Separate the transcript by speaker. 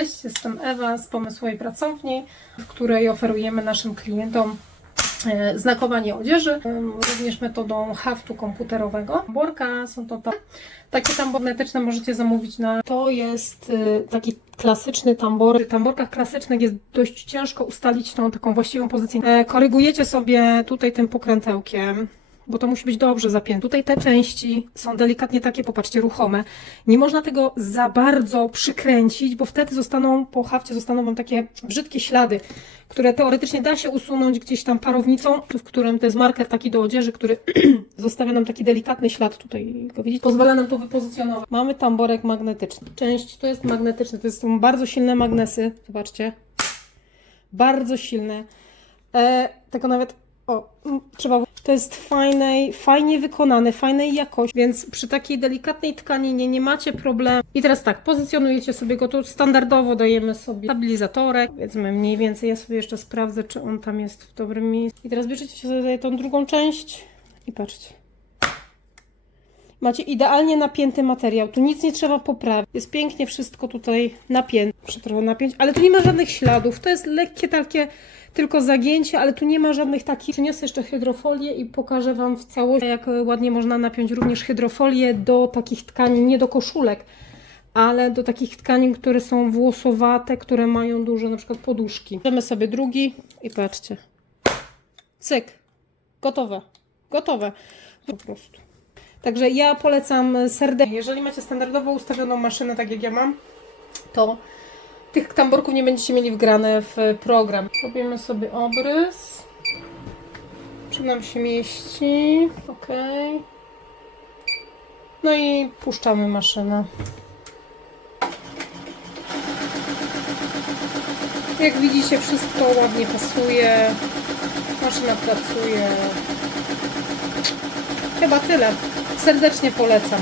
Speaker 1: Cześć, jestem Ewa z Pomysłowej Pracowni, w której oferujemy naszym klientom e, znakowanie odzieży, em, również metodą haftu komputerowego. Borka są to ta, takie tambornetyczne możecie zamówić na... To jest e, taki klasyczny tambor. W tamborkach klasycznych jest dość ciężko ustalić tą taką właściwą pozycję. E, Korygujecie sobie tutaj tym pokrętełkiem, bo to musi być dobrze zapięte. Tutaj te części są delikatnie takie, popatrzcie, ruchome. Nie można tego za bardzo przykręcić, bo wtedy zostaną, po hafcie zostaną Wam takie brzydkie ślady, które teoretycznie da się usunąć gdzieś tam parownicą, w którym to jest marker taki do odzieży, który zostawia nam taki delikatny ślad tutaj, go widzicie? Pozwala nam to wypozycjonować. Mamy tamborek magnetyczny. Część to jest magnetyczny, to są bardzo silne magnesy, zobaczcie. Bardzo silne. E, tego nawet o, trzeba. To jest fajnej, fajnie wykonane, fajnej jakości, więc przy takiej delikatnej tkaninie nie macie problemu. I teraz tak, pozycjonujecie sobie go tu standardowo, dajemy sobie stabilizatorek, powiedzmy mniej więcej. Ja sobie jeszcze sprawdzę, czy on tam jest w dobrym miejscu. I teraz bierzecie sobie tą drugą część i patrzcie. Macie idealnie napięty materiał, tu nic nie trzeba poprawić. Jest pięknie wszystko tutaj napięte. Muszę trochę napiąć, ale tu nie ma żadnych śladów. To jest lekkie takie tylko zagięcie, ale tu nie ma żadnych takich. Przyniosę jeszcze hydrofolię i pokażę Wam w całości, jak ładnie można napiąć również hydrofolię do takich tkanin, nie do koszulek, ale do takich tkanin, które są włosowate, które mają duże na przykład poduszki. Bierzemy sobie drugi i patrzcie. Cyk. Gotowe. Gotowe. Po prostu. Także ja polecam serdecznie. Jeżeli macie standardowo ustawioną maszynę, tak jak ja mam, to tych tamborków nie będziecie mieli wgrane w program. Robimy sobie obrys. Czy nam się mieści? Ok. No i puszczamy maszynę. Jak widzicie, wszystko ładnie pasuje. Maszyna pracuje. Chyba tyle. Serdecznie polecam.